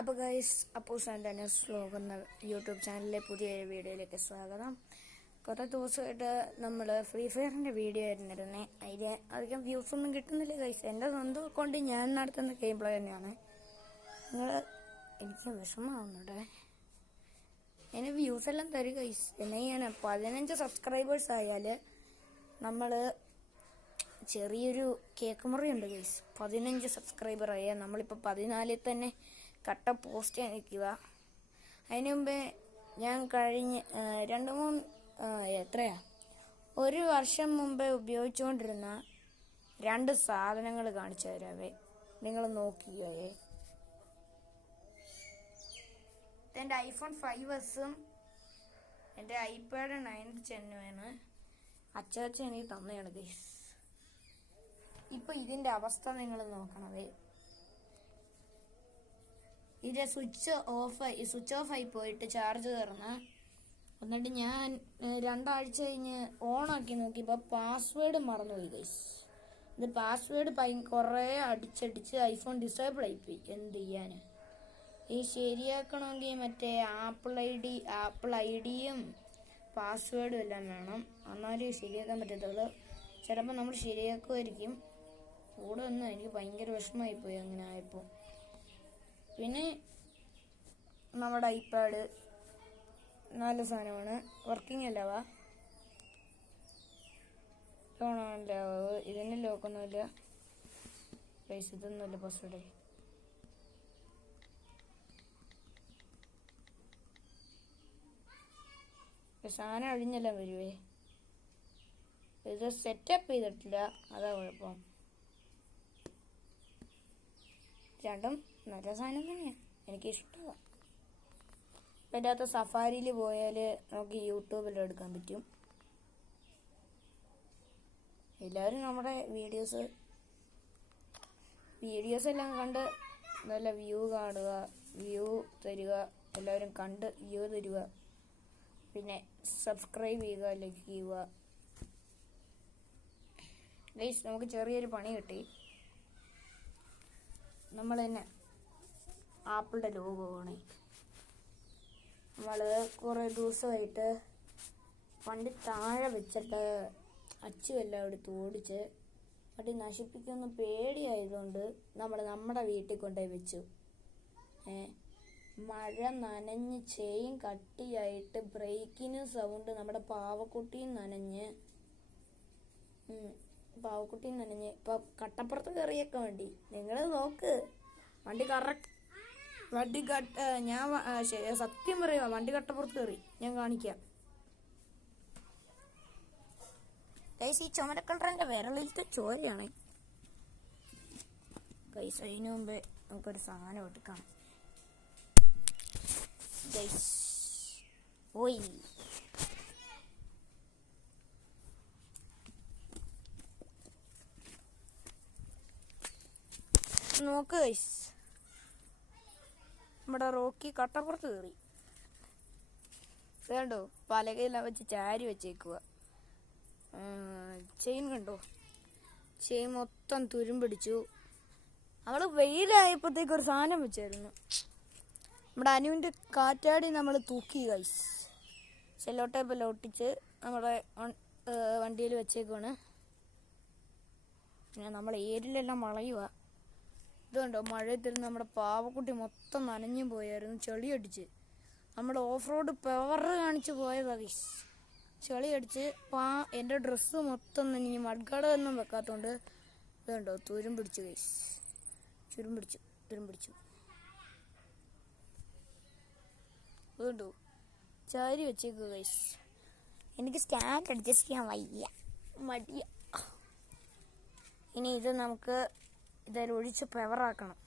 അപ്പോൾ guys, Appoos and Anas vlog എന്ന YouTube ചാനലിലെ പുതിയൊരു വീഡിയോയിലേക്ക് സ്വാഗതം. കുറേ ദിവസമായിട്ട് നമ്മൾ ഫ്രീ ഫയറിൻ്റെ വീഡിയോ ആയിരുന്നിരുന്നേ. അതിൽ അധികം വ്യൂസ് ഒന്നും കിട്ടുന്നില്ല ഗൈസ്. എൻ്റെ സ്വന്തം കൊണ്ട് ഞാൻ നടത്തുന്ന ഗെയിം പ്ലേ തന്നെയാണ്. എനിക്ക് വിഷമമാവുന്നുണ്ട്. എൻ്റെ വ്യൂസ് എല്ലാം തരും ഗൈസ്. എന്നെ ഞാൻ 15 സബ്സ്ക്രൈബേഴ്സ് ആയാൽ നമ്മൾ ചെറിയൊരു കേക്ക് മുറിയുണ്ട് ഗൈസ്. 15 സബ്സ്ക്രൈബർ ആയാൽ നമ്മളിപ്പോൾ 14 തന്നെ കട്ട പോസ്റ്റ് ചെയ്യാൻ നിൽക്കുക. അതിന് മുമ്പേ ഞാൻ കഴിഞ്ഞ് 1 വർഷം മുമ്പേ ഉപയോഗിച്ചുകൊണ്ടിരുന്ന 2 സാധനങ്ങൾ കാണിച്ചു തരാവേ. നിങ്ങൾ നോക്കിയേ. എൻ്റെ iPhone 5s എൻ്റെ iPad 9th Gen അച്ചാച്ചൻ എനിക്ക് തന്നെയാണ് ഗൈസ്. ഇപ്പൊ ഇതിന്റെ അവസ്ഥ നിങ്ങൾ നോക്കണവേ. ഇതിന്റെ സ്വിച്ച് ഓഫ് ആയി പോയിട്ട് ചാർജ് കയറുന്ന. എന്നിട്ട് ഞാൻ 2 ആഴ്ച കഴിഞ്ഞ് ഓണാക്കി നോക്കിയപ്പോൾ പാസ്വേഡ് മറന്നുപോയി ഗൈസ്. ഇത് പാസ്വേഡ് കുറേ അടിച്ചടിച്ച് ഐഫോൺ ഡിസേബിൾ ആയിപ്പോയി. എന്ത് ചെയ്യാൻ? ഈ ശരിയാക്കണമെങ്കിൽ മറ്റേ ആപ്പിൾ ഐ ഡിയും പാസ്വേഡും എല്ലാം വേണം. എന്നാലും ശരിയാക്കാൻ പറ്റത്തുള്ളൂ. ചിലപ്പോൾ നമ്മൾ ശരിയാക്കുമായിരിക്കും. കൂടെ ഒന്നും എനിക്ക് ഭയങ്കര വിഷമമായിപ്പോയി അങ്ങനെ ആയപ്പോൾ. പിന്നെ നമ്മുടെ ഐപാഡ് നല്ല സാധനമാണ്. വർക്കിംഗ് അല്ലവാ. ഇതിന് ലോക്കൊന്നുമില്ല പൈസ. ഇതൊന്നുമില്ല പാസ്വേഡ്. സാധനം അഴിഞ്ഞെല്ലാം വരുവേ. ഇത് സെറ്റപ്പ് ചെയ്തിട്ടില്ല, അതാ കുഴപ്പം. രണ്ടും നല്ല സാധനം തന്നെയാണ്, എനിക്കിഷ്ടമാണ്. പറ്റാത്ത സഫാരിയിൽ പോയാൽ നമുക്ക് യൂട്യൂബിൽ എടുക്കാൻ പറ്റും. എല്ലാവരും നമ്മുടെ വീഡിയോസ് എല്ലാം കണ്ട് നല്ല വ്യൂ തരിക. എല്ലാവരും കണ്ട് വ്യൂ തരിക. പിന്നെ സബ്സ്ക്രൈബ് ചെയ്യുക, ലൈക്ക് ചെയ്യുക. ഗൈസ്, നമുക്ക് ചെറിയൊരു പണി കിട്ടി. നമ്മൾ തന്നെ ആപ്പിളിൻ്റെ ലോഗോ ആണ്. നമ്മൾ കുറേ ദിവസമായിട്ട് വണ്ടി താഴെ വെച്ചിട്ട് അച്ചുമെല്ലാം എടുത്ത് ഓടിച്ച് വണ്ടി നശിപ്പിക്കുമെന്ന് പേടിയായതുകൊണ്ട് നമ്മൾ നമ്മുടെ വീട്ടിൽ കൊണ്ടുപോയി വെച്ചു. മഴ നനഞ്ഞ് ചെയിൻ കട്ടിയായിട്ട് ബ്രേക്കിന് സൗണ്ട്. നമ്മുടെ പാവക്കുട്ടിയും നനഞ്ഞ് ഇപ്പൊ കട്ടപ്പുറത്ത് കയറിയേക്ക വണ്ടി. നിങ്ങൾ നോക്ക്, ഞാൻ സത്യം പറയുക, വണ്ടി കട്ടപ്പുറത്ത് കയറി. ഞാൻ കാണിക്കാം ഗൈസ്. ഈ ചുമരക്കളറിന്റെ വിരളിലത്തെ ചോരയാണ് ഗൈസ്. അതിനു മുമ്പേ നമുക്കൊരു സാധനം എടുക്കാം ഗൈസ്. ഓയ്, നോക്ക് ഗൈസ്, നമ്മുടെ റോക്കി കട്ടപ്പുറത്ത് കയറി. കണ്ടോ, പലകയെല്ലാം വെച്ച് ചാരി വെച്ചേക്കുക. ചെയിൻ കണ്ടോ, ചെയിൻ മൊത്തം തുരുമ്പിടിച്ചു. നമ്മൾ വെയിലായപ്പോഴത്തേക്ക് ഒരു സാധനം വെച്ചായിരുന്നു. നമ്മുടെ അനുവിൻ്റെ കാറ്റാടി നമ്മൾ തൂക്കി ഗൈസ്. സെല്ലോ ടേപ്പെല്ലാം ഒട്ടിച്ച് നമ്മുടെ വണ്ടിയിൽ വെച്ചേക്കുവാണ്. പിന്നെ നമ്മൾ ഏരിലെല്ലാം വളയുക. ഇതുകൊണ്ടോ, മഴയത്തിരുന്ന് നമ്മുടെ പാവക്കുട്ടി മൊത്തം നനഞ്ഞും പോയായിരുന്നു. ചെളി അടിച്ച് നമ്മുടെ ഓഫ് റോഡ് പവർ കാണിച്ച് പോയതാ ഗൈസ്. ചെളി അടിച്ച് എൻ്റെ ഡ്രസ്സ് മൊത്തം നനഞ്ഞ്. മഡ്ഗാർഡൊന്നും വെക്കാത്തതുകൊണ്ട് ഇതുണ്ടോ തുരുമ്പിടിച്ചു ഗൈസ്. തുരുമ്പിടിച്ചു. അതുകൊണ്ടോ ചാരി വെച്ചേക്കുക ഗൈസ്. എനിക്ക് സ്റ്റാൻഡ് അഡ്ജസ്റ്റ് ചെയ്യാൻ മടിയ. ഇനി ഇത് നമുക്ക് ഇതെല്ലാം ഒഴിച്ച് പെവറാക്കണം.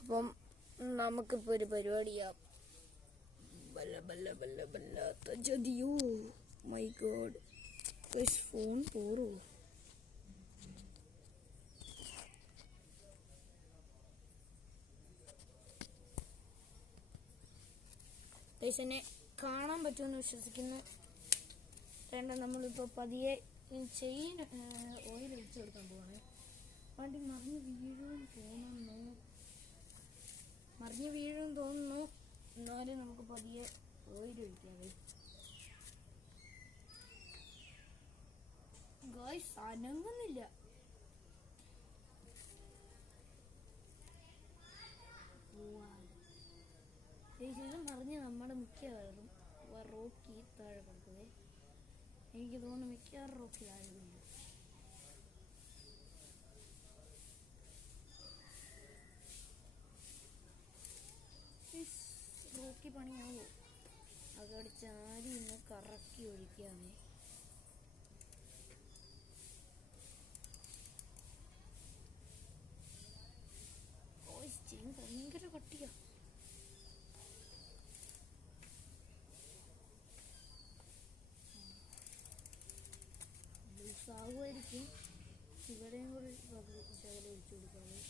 അപ്പം നമുക്കിപ്പോൾ ഒരു പരിപാടി ചെയ്യാം. My God, phone പോറോ. എന്നെ കാണാൻ പറ്റുമെന്ന് വിശ്വസിക്കുന്നു. നമ്മളിപ്പോൾ പതിയെ ചെയിൻ ഓയിൽ ഒഴിച്ചു കൊടുക്കാൻ പോവാണ്. വണ്ടി മറിഞ്ഞ് വീഴുമെന്ന് തോന്നുന്നു. താഴെ കൊടുക്കുവേ. എനിക്ക് തോന്നുന്നു മിക്കവാറും റോക്കി താഴെ വീഴും. റോക്കി പണിയാവോ? അതോടെ ചാരി ഇന്ന് കറക്കി ഒഴിക്കാമേ. ചെയിൻ ഭയങ്കര കട്ടിയാ. ലൂസാവുമായിരിക്കും. ഇവിടെയും കൂടി ശകലം ഒഴിച്ചു കൊടുക്കാമേ.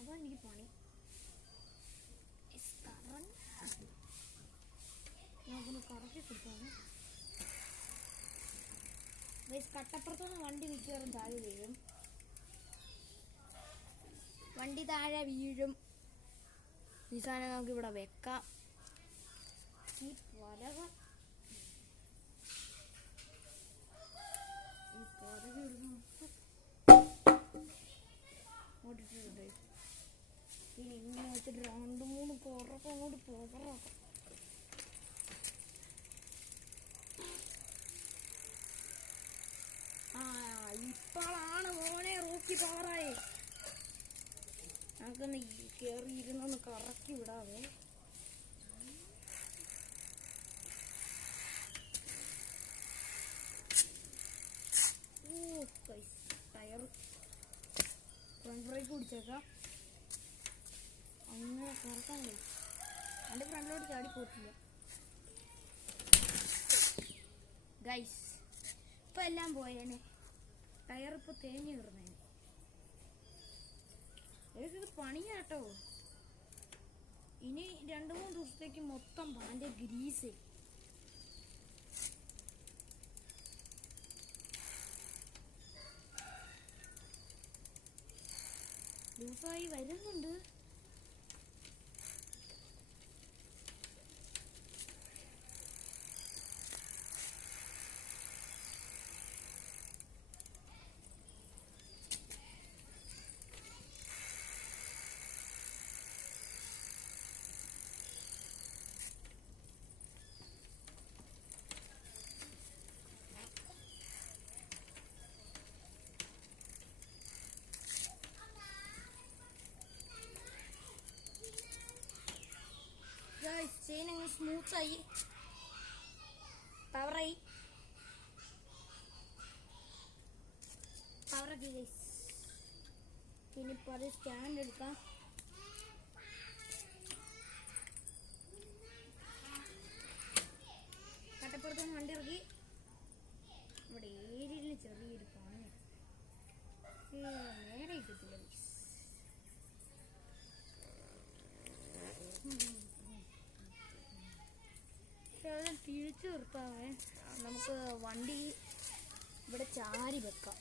അതാണ് എനിക്ക് പണി. നമുക്കൊന്ന് കറക്കി കൊടുക്കാമേ. കട്ടപ്പുറത്തുനിന്ന് വണ്ടി മിക്കവാറും താഴെ വീഴും. വണ്ടി താഴെ വീഴും. ഈ സാധനം നമുക്കിവിടെ വെക്കാം. ഈ പലക ഓടിച്ചിട്ടുണ്ട്. ഇനി ഇങ്ങനെ വെച്ചിട്ട് 2-3 കുറൊക്കെ അങ്ങോട്ട് പോകറാക്കാം. ഇപ്പോഴാണ് മോനെ റോക്കി പവറായി. നമുക്കൊന്ന് കയറി ഇരുന്നൊന്ന് കറക്കി വിടാവേ. ടയർ ഫ്രണ്ട് ബ്രേക്ക് പിടിച്ചേക്കാം. അങ്ങനെ കറക്കാൻ കഴിയും. അതിൻ്റെ ഫ്രണ്ടിലോട്ട് ചാടി പോയിട്ടില്ല ഗൈസ്. ഇപ്പം എല്ലാം പോയേനെ. ടയർ ഇപ്പോൾ തേഞ്ഞു കയറുന്നേ. ഇത് പണിയാട്ടോ. ഇനി 2-3 ദിവസത്തേക്ക് മൊത്തം പാൻ്റെ ഗ്രീസ്. ലൂസായി വരുന്നുണ്ട്. ചെയിൻ അങ്ങ് സ്മൂത്തായി പവറാക്കി ഗൈസ്. ഇനിയിപ്പോൾ അത് സ്റ്റാൻഡ് എടുക്കാം. കട്ടപ്പുറത്തുനിന്ന് വണ്ടി ഇറക്കി. ഇവിടെ ഏരിയയിൽ ചെറിയൊരു പണി നേരെ കിട്ടില്ല. അത് തിരിച്ചു നിർത്താമേ. നമുക്ക് വണ്ടി ഇവിടെ ചാരി വെക്കാം.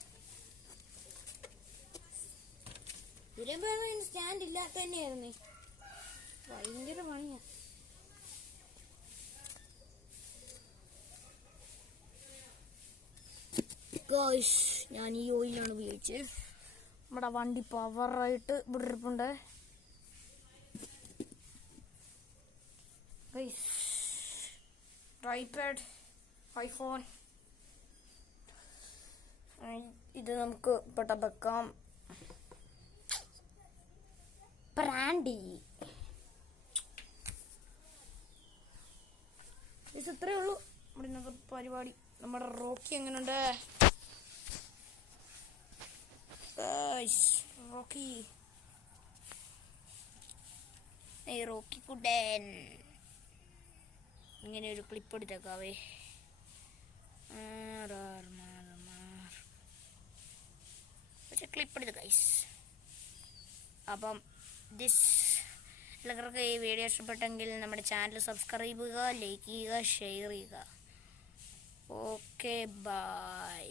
വരുമ്പോൾ സ്റ്റാൻഡ് ഇല്ലാത്ത തന്നെയായിരുന്നേ. ഭയങ്കര പണിയാ. ഗോയ്സ്, ഞാൻ ഈ ഓയിലാണ് ഉപയോഗിച്ചത്. നമ്മുടെ വണ്ടി പവറായിട്ട് ഇവിടെ ഇരിപ്പുണ്ട്. ഗോയ്സ്, ട്രൈപാഡ്, ഐഫോൺ, ഇത് നമുക്ക് പെട്ടെന്ന് വെക്കാം. ബ്രാൻഡി ഇത്രയേ ഉള്ളൂ നമ്മുടെ ഇന്നത്തെ പരിപാടി. നമ്മുടെ റോക്കി എങ്ങനെയുണ്ട്? റോക്കി റോക്കി കുട്ടൻ. ഇങ്ങനെ ഒരു ക്ലിപ്പ് എടുത്തേക്കാവേ. പക്ഷെ ക്ലിപ്പ് എടുത്ത് ഗൈസ്. അപ്പം എല്ലാവർക്കും ഈ വീഡിയോ ഇഷ്ടപ്പെട്ടെങ്കിൽ നമ്മുടെ ചാനൽ സബ്സ്ക്രൈബ് ചെയ്യുക, ലൈക്ക് ചെയ്യുക, ഷെയർ ചെയ്യുക. Okay, by.